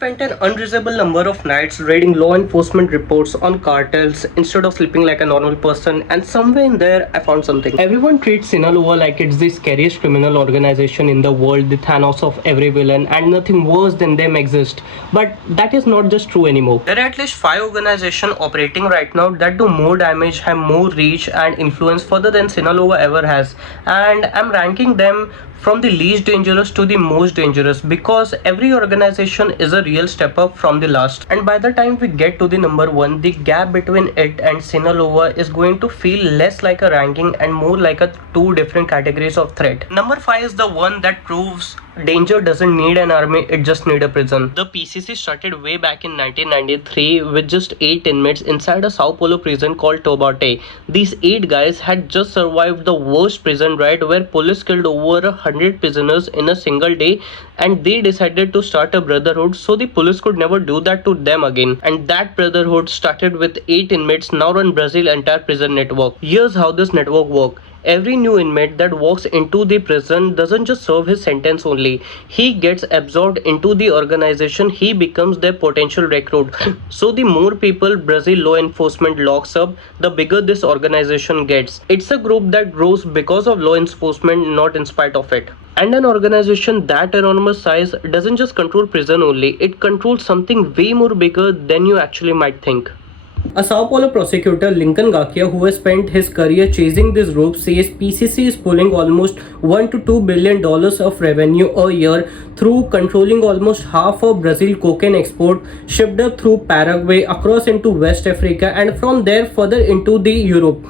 spent an unreasonable number of nights reading law enforcement reports on cartels instead of sleeping like a normal person, and somewhere in there, I found something. Everyone treats Sinaloa like it's the scariest criminal organization in the world, the Thanos of every villain, and nothing worse than them exists. But that is not just true anymore. There are at least 5 organizations operating right now that do more damage, have more reach, and influence further than Sinaloa ever has. And I'm ranking them from the least dangerous to the most dangerous because every organization is a real step up from the last. And by the time we get to the number one, the gap between it and Sinaloa is going to feel less like a ranking and more like a two different categories of threat. Number 5 is the one that proves danger doesn't need an army, it just need a prison. The PCC started way back in 1993 with just 8 inmates inside a Sao Paulo prison called Tobate. These 8 guys had just survived the worst prison raid where police killed over 100 prisoners in a single day, and they decided to start a brotherhood so the police could never do that to them again. And that brotherhood started with 8 inmates now run Brazil's entire prison network. Here's how this network works. Every new inmate that walks into the prison doesn't just serve his sentence only. He gets absorbed into the organization. He becomes their potential recruit. So the more people Brazil law enforcement locks up, the bigger this organization gets. It's a group that grows because of law enforcement, not in spite of it. And an organization that enormous size doesn't just control prison only, it controls something way more bigger than you actually might think. A Sao Paulo prosecutor, Lincoln Gakia, who has spent his career chasing this group, says PCC is pulling almost $1 to $2 billion of revenue a year through controlling almost half of Brazil cocaine export shipped up through Paraguay across into West Africa and from there further into the Europe.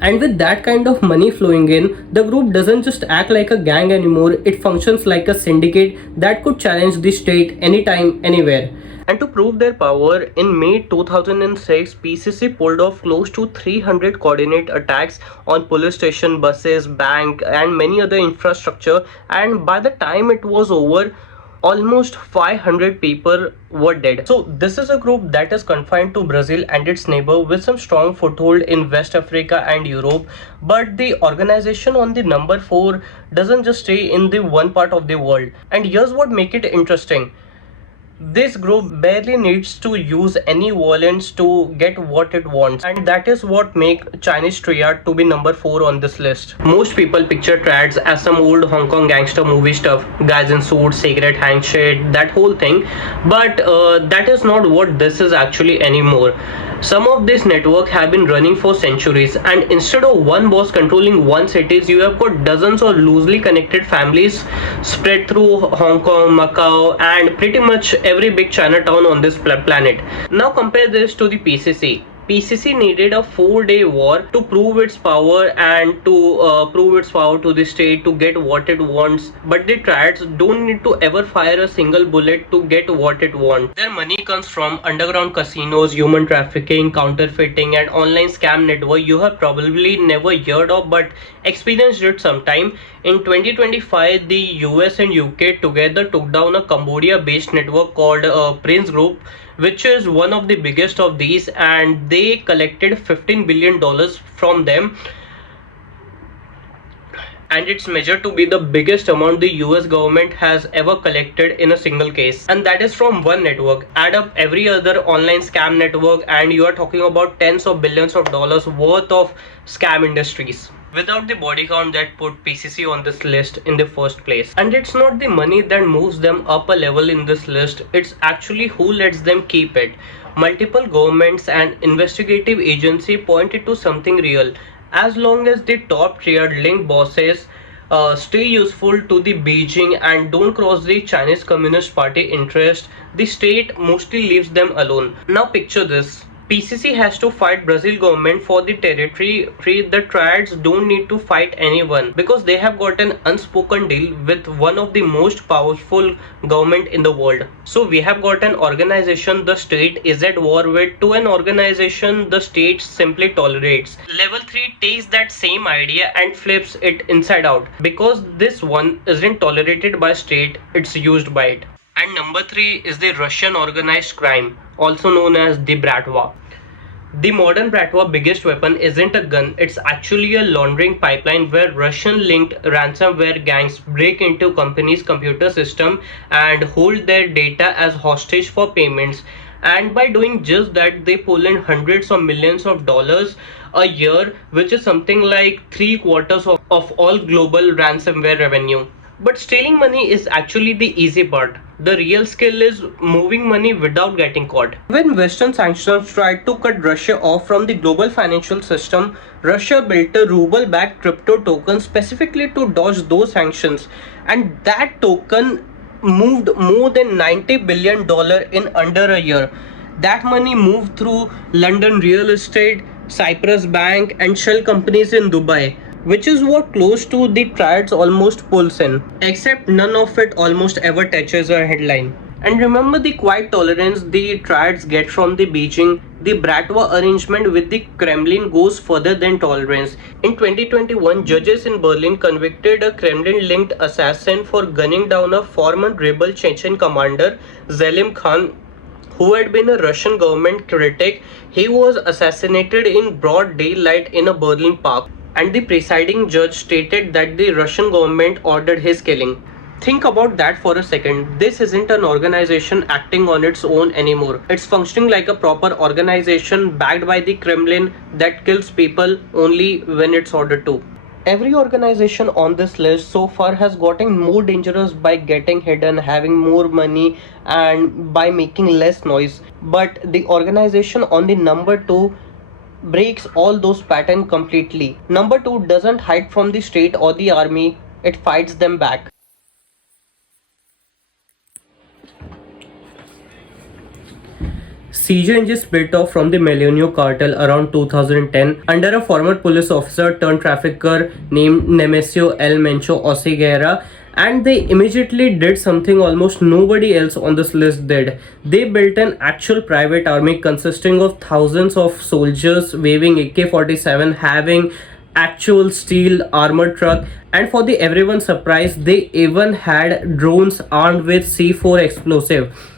And with that kind of money flowing in, the group doesn't just act like a gang anymore, it functions like a syndicate that could challenge the state anytime, anywhere. And to prove their power, in May 2006, PCC pulled off close to 300 coordinate attacks on police station, buses, bank, and many other infrastructure. And by the time it was over, almost 500 people were dead. So this is a group that is confined to Brazil and its neighbor with some strong foothold in West Africa and Europe. But the organization on the number 4 doesn't just stay in the one part of the world. And here's what makes it interesting. This group barely needs to use any violence to get what it wants, and that is what makes Chinese triad to be number 4 on this list. Most people picture triads as some old Hong Kong gangster movie stuff, guys in suits, cigarette handshake, that whole thing, but that is not what this is actually anymore. Some of this network have been running for centuries, and instead of one boss controlling one city, you have got dozens of loosely connected families spread through Hong Kong, Macau, and pretty much every big Chinatown on this planet. Now compare this to the PCC. PCC needed a 4-day war to prove its power and to prove its power to the state to get what it wants. But the triads don't need to ever fire a single bullet to get what it wants. Their money comes from underground casinos, human trafficking, counterfeiting, and online scam network you have probably never heard of but experienced it sometime. In 2025, the US and UK together took down a Cambodia-based network called Prince Group, which is one of the biggest of these, and they collected $15 billion from them, and it's measured to be the biggest amount the US government has ever collected in a single case, and that is from one network. Add up every other online scam network and you are talking about tens of billions of dollars worth of scam industries, without the body count that put PCC on this list in the first place. And it's not the money that moves them up a level in this list, it's actually who lets them keep it. Multiple governments and investigative agencies pointed to something real. As long as the top triad link bosses stay useful to the Beijing and don't cross the Chinese Communist Party interest, the state mostly leaves them alone. Now picture this. PCC has to fight Brazil government for the territory. The triads don't need to fight anyone because they have got an unspoken deal with one of the most powerful government in the world. So we have got an organization the state is at war with to an organization the state simply tolerates. Level 3 takes that same idea and flips it inside out because this one isn't tolerated by state, it's used by it. And number 3 is the Russian organized crime, also known as the Bratva. The modern Bratva biggest weapon isn't a gun, it's actually a laundering pipeline where Russian-linked ransomware gangs break into companies' computer system and hold their data as hostage for payments. And by doing just that, they pull in hundreds of millions of dollars a year, which is something like three quarters of all global ransomware revenue. But stealing money is actually the easy part. The real skill is moving money without getting caught. When Western sanctions tried to cut Russia off from the global financial system, Russia built a ruble backed crypto token specifically to dodge those sanctions. And that token moved more than $90 billion in under a year. That money moved through London real estate, Cyprus Bank, and shell companies in Dubai, which is what close to the triads almost pulls in, except none of it almost ever touches a headline. And remember the quiet tolerance the triads get from the Beijing. The Bratva arrangement with the Kremlin goes further than tolerance. In 2021, judges in Berlin convicted a Kremlin-linked assassin for gunning down a former rebel Chechen commander, Zelim Khan, who had been a Russian government critic. He was assassinated in broad daylight in a Berlin park, and the presiding judge stated that the Russian government ordered his killing. Think about that for a second. This isn't an organization acting on its own anymore. It's functioning like a proper organization backed by the Kremlin that kills people only when it's ordered to. Every organization on this list so far has gotten more dangerous by getting hidden, having more money, and by making less noise. But the organization on the number two breaks all those patterns completely. Number two doesn't hide from the state or the army, it fights them back. CJNG split off from the Milenio cartel around 2010 under a former police officer turned trafficker named Nemesio El Mencho Oseguera, and they immediately did something almost nobody else on this list did. They built an actual private army consisting of thousands of soldiers waving AK-47, having actual steel armored truck, and for the everyone's surprise, they even had drones armed with C4 explosive.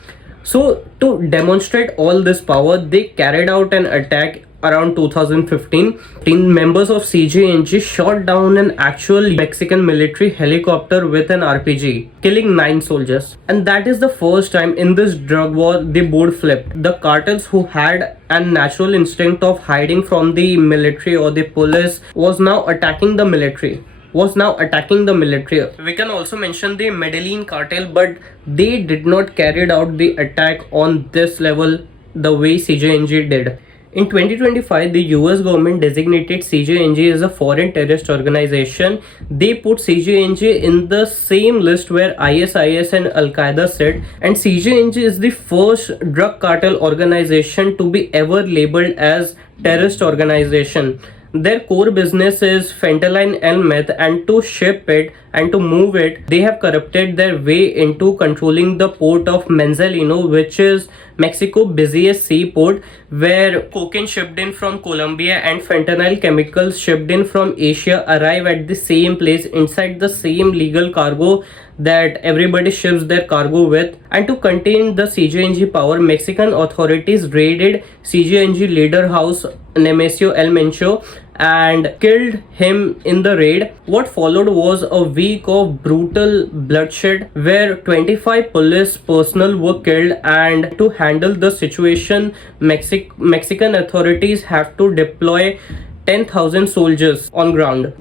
So, to demonstrate all this power, they carried out an attack around 2015. 10 members of CJNG shot down an actual Mexican military helicopter with an RPG, killing 9 soldiers. And that is the first time in this drug war the board flipped. The cartels, who had a natural instinct of hiding from the military or the police, was now attacking the military. We can also mention the Medellin cartel, but they did not carry out the attack on this level the way CJNG did. In 2025, the US government designated CJNG as a foreign terrorist organization. They put CJNG in the same list where ISIS and Al Qaeda sit, and CJNG is the first drug cartel organization to be ever labeled as terrorist organization. Their core business is fentanyl and meth, and to ship it and to move it, they have corrupted their way into controlling the port of Manzanillo, which is Mexico's busiest seaport, where cocaine shipped in from Colombia and fentanyl chemicals shipped in from Asia arrive at the same place inside the same legal cargo that everybody ships their cargo with. And to contain the CJNG power, Mexican authorities raided CJNG leader house Nemesio El Mencho and killed him in the raid. What followed was a week of brutal bloodshed where 25 police personnel were killed, and to handle the situation, Mexican authorities have to deploy 10,000 soldiers on ground.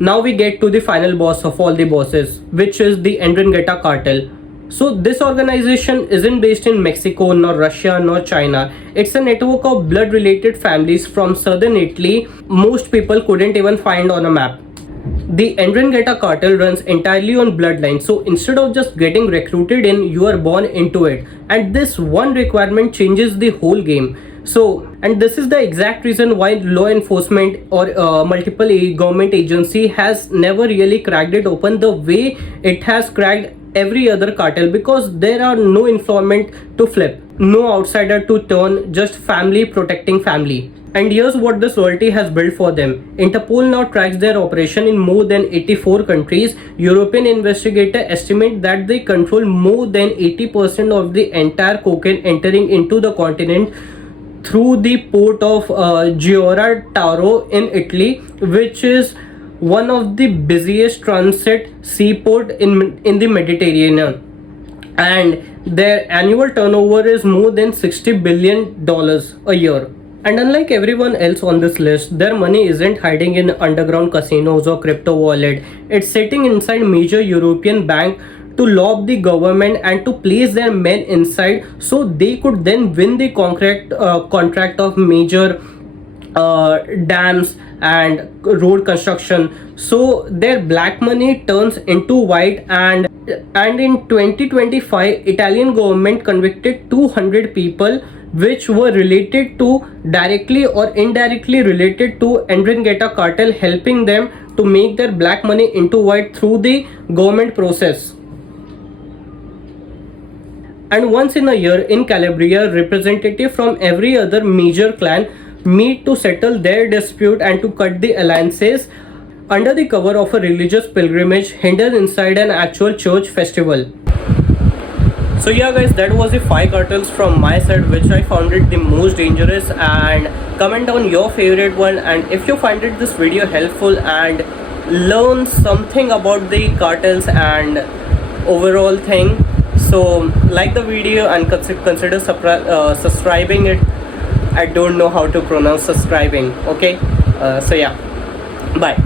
Now we get to the final boss of all the bosses, which is the Ndrangheta cartel. So this organization isn't based in Mexico, nor Russia, nor China. It's a network of blood-related families from southern Italy most people couldn't even find on a map. The Ndrangheta cartel runs entirely on bloodline, so instead of just getting recruited in, you are born into it. And this one requirement changes the whole game. So, and this is the exact reason why law enforcement or multiple government agency has never really cracked it open the way it has cracked every other cartel, because there are no informant to flip, no outsider to turn, just family protecting family. And here's what this loyalty has built for them. Interpol now tracks their operation in more than 84 countries. European investigators estimate that they control more than 80% of the entire cocaine entering into the continent. through the port of Girardaro in Italy, which is one of the busiest transit seaport in the Mediterranean, and their annual turnover is more than $60 billion a year. And unlike everyone else on this list, their money isn't hiding in underground casinos or crypto wallet. It's sitting inside major European bank to lob the government and to place their men inside so they could then win the contract of major dams and road construction. So their black money turns into white, and in 2025 Italian government convicted 200 people which were related to, directly or indirectly related to, Ndrangheta cartel, helping them to make their black money into white through the government process. And once in a year in Calabria, representatives from every other major clan meet to settle their dispute and to cut the alliances under the cover of a religious pilgrimage hidden inside an actual church festival. So yeah guys, that was the 5 cartels from my side which I found it the most dangerous, and comment down your favorite one. And if you find it this video helpful and learn something about the cartels and overall thing, so like the video and consider subscribing it. I don't know how to pronounce subscribing. Okay, so yeah, bye.